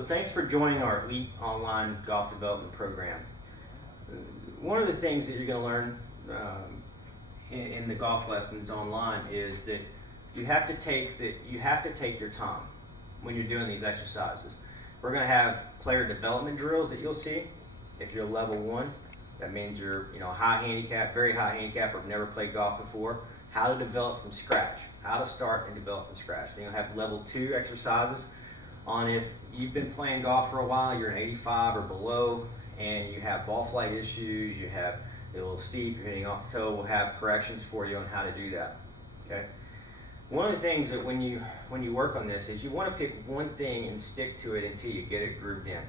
So thanks for joining our Elite Online Golf Development Program. One of the things that you're going to learn in the golf lessons online is that you have to take your time when you're doing these exercises. We're going to have player development drills that you'll see. If you're level 1, that means you're high handicap, very high handicap, or never played golf before. How to develop from scratch, how to start and develop from scratch. Then you'll have level 2 exercises on if you've been playing golf for a while, you're an 85 or below, and you have ball flight issues, you have a little steep, you're hitting off the toe. We'll have corrections for you on how to do that. Okay. One of the things that when you work on this is you want to pick one thing and stick to it until you get it grooved in.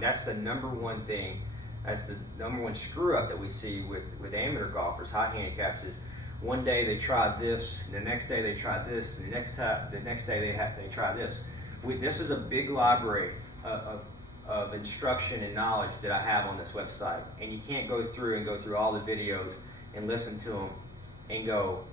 That's the number one thing. That's the number one screw up that we see with amateur golfers, high handicaps, is one day they try this, and the next day they try this, and the next day they try this. This is a big library of instruction and knowledge that I have on this website, and you can't go through all the videos and listen to them and go,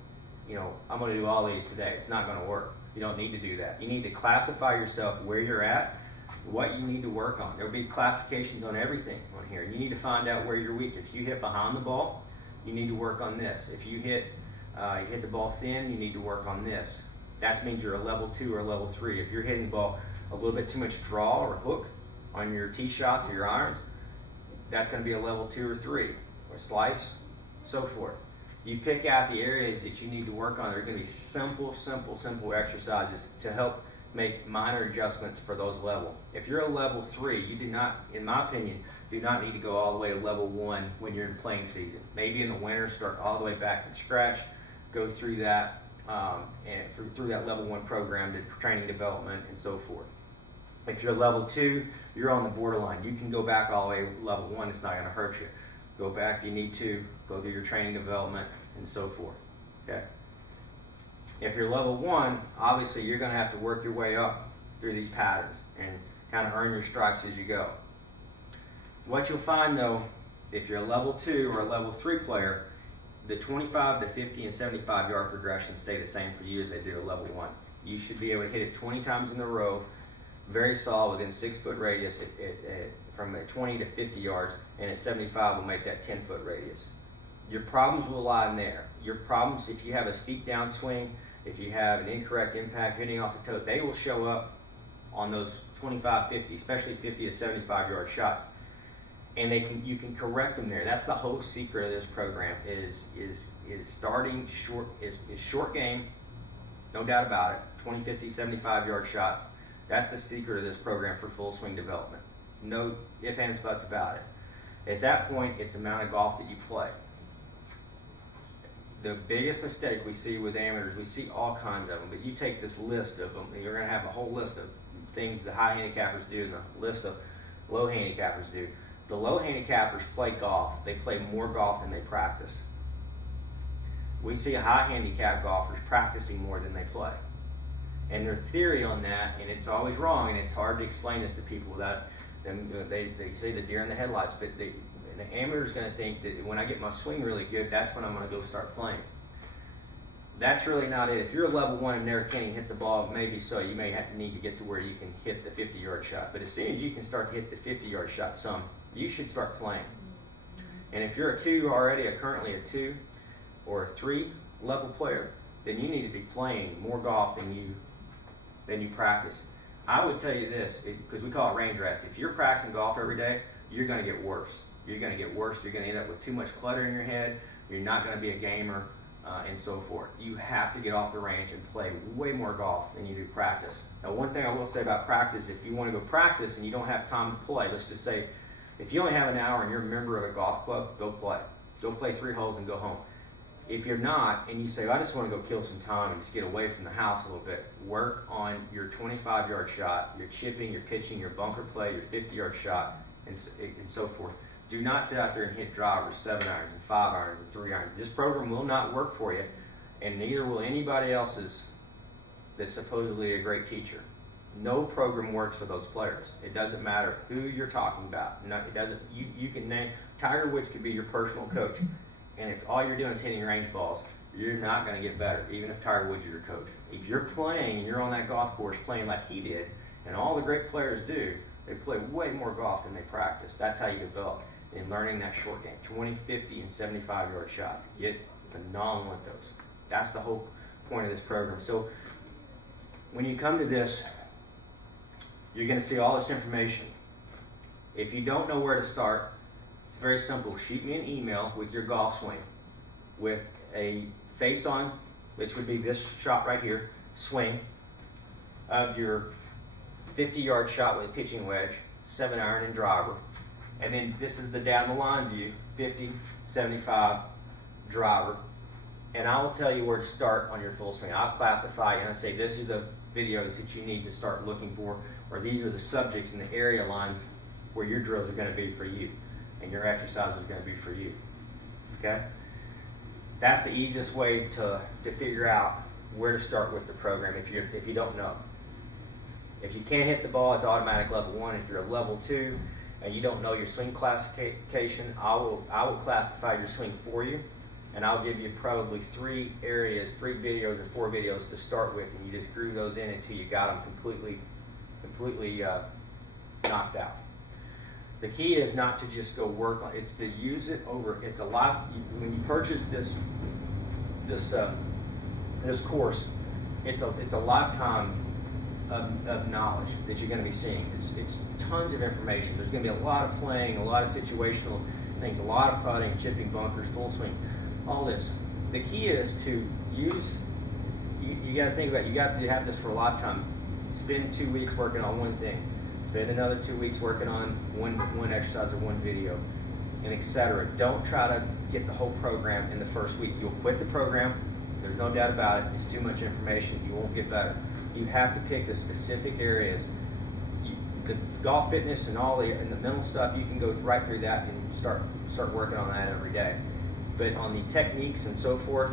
I'm going to do all these today. It's not going to work. You don't need to do that. You need to classify yourself where you're at, what you need to work on. There will be classifications on everything on here. You need to find out where you're weak. If you hit behind the ball, you need to work on this. If you hit the ball thin, you need to work on this. That means you're a level 2 or a level 3. If you're hitting the ball a little bit too much draw or hook on your tee shots or your irons, that's going to be a level 2 or 3, or slice, so forth. You pick out the areas that you need to work on. They're going to be simple exercises to help make minor adjustments for those levels. If you're a level 3, you do not, in my opinion, do not need to go all the way to level 1 when you're in playing season. Maybe in the winter, start all the way back from scratch, go through that and through that level 1 program to training development and so forth. If you're level 2, you're on the borderline. You can go back all the way to level 1. It's not going to hurt you. Go back if you need to. Go through your training development and so forth. Okay. If you're level 1, obviously you're going to have to work your way up through these patterns and kind of earn your strikes as you go. What you'll find though, if you're a level 2 or a level 3 player, the 25 to 50 and 75 yard progressions stay the same for you as they do at level 1. You should be able to hit it 20 times in a row, very solid within 6-foot radius from 20 to 50 yards, and at 75 will make that 10-foot radius. Your problems will lie in there. Your problems, if you have a steep downswing, if you have an incorrect impact hitting off the toe, they will show up on those 25, 50, especially 50 to 75 yard shots. And you can correct them there. That's the whole secret of this program is starting short, is short game, no doubt about it, 20, 50, 75 yard shots. That's the secret of this program for full swing development. No ifs, ands, buts about it. At that point, it's the amount of golf that you play. The biggest mistake we see with amateurs, we see all kinds of them, but you take this list of them, and you're going to have a whole list of things the high handicappers do and the list of low handicappers do. The low handicappers play golf. They play more golf than they practice. We see high handicap golfers practicing more than they play. And their theory on that, and it's always wrong, and it's hard to explain this to people without them. They see the deer in the headlights, but the amateur is going to think that when I get my swing really good, that's when I'm going to go start playing. That's really not it. If you're a level 1 and never can't even hit the ball, maybe so. You may need to get to where you can hit the 50-yard shot. But as soon as you can start to hit the 50-yard shot you should start playing. And if you're a 2 already, currently a 2 or a 3 level player, then you need to be playing more golf than you practice. I would tell you this, because we call it range rats. If you're practicing golf every day, you're going to get worse. You're going to get worse. You're going to end up with too much clutter in your head. You're not going to be a gamer, and so forth. You have to get off the range and play way more golf than you do practice. Now, one thing I will say about practice, if you want to go practice and you don't have time to play, let's just say, if you only have an hour and you're a member of a golf club, go play. Go play 3 holes and go home. If you're not, and you say, I just want to go kill some time and just get away from the house a little bit, work on your 25-yard shot, your chipping, your pitching, your bunker play, your 50-yard shot, and so forth. Do not sit out there and hit drivers, 7 irons and 5 irons and 3 irons. This program will not work for you, and neither will anybody else's that's supposedly a great teacher. No program works for those players. It doesn't matter who you're talking about. No, it doesn't. You can name Tiger Woods could be your personal coach, and if all you're doing is hitting range balls, you're not going to get better, even if Tiger Woods is your coach. If you're playing and you're on that golf course playing like he did, And all the great players do, they play way more golf than they practice. That's how you develop in learning that short game. 20, 50, and 75-yard shot. Get phenomenal at those. That's the whole point of this program. So when you come to this, you're going to see all this information. If you don't know where to start, it's very simple. Shoot me an email with your golf swing with a face on, which would be this shot right here, swing of your 50-yard shot with a pitching wedge, 7-iron and driver. And then this is the down the line view, 50, 75, driver. And I will tell you where to start on your full swing. I'll classify and I say these are the videos that you need to start looking for, or these are the subjects in the area lines where your drills are going to be for you and your exercises are going to be for you. Okay? That's the easiest way to figure out where to start with the program if you don't know. If you can't hit the ball, it's automatic level 1. If you're a level 2 and you don't know your swing classification, I will classify your swing for you, and I'll give you probably 3 areas, 3 videos or 4 videos to start with, and you just groove those in until you got them completely knocked out. The key is not to just go work on it, it's to use it over. It's a lot. When you purchase this course, it's a lifetime of knowledge that you're going to be seeing. It's tons of information. There's going to be a lot of playing, a lot of situational things, a lot of putting, chipping, bunkers, full swing, all this. The key is to use. You got to think about it. You got to have this for a lifetime. Spend 2 weeks working on one thing. Spend another 2 weeks working on one exercise or one video, and etc. Don't try to get the whole program in the first week. You'll quit the program. There's no doubt about it. It's too much information. You won't get better. You have to pick the specific areas. The golf fitness and and the mental stuff, you can go right through that and start working on that every day. But on the techniques and so forth,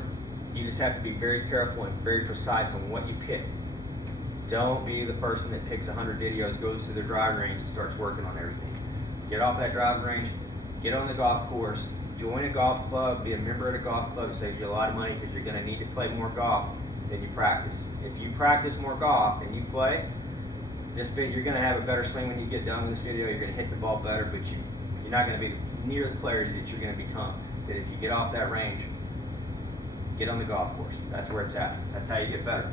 you just have to be very careful and very precise on what you pick. Don't be the person that picks 100 videos, goes to the driving range, and starts working on everything. Get off that driving range, get on the golf course, join a golf club, be a member of a golf club. Saves you a lot of money because you're going to need to play more golf than you practice. If you practice more golf than you play, you're going to have a better swing when you get done with this video. You're going to hit the ball better, but you're not going to be near the clarity that you're going to become. That if you get off that range, get on the golf course. That's where it's at. That's how you get better.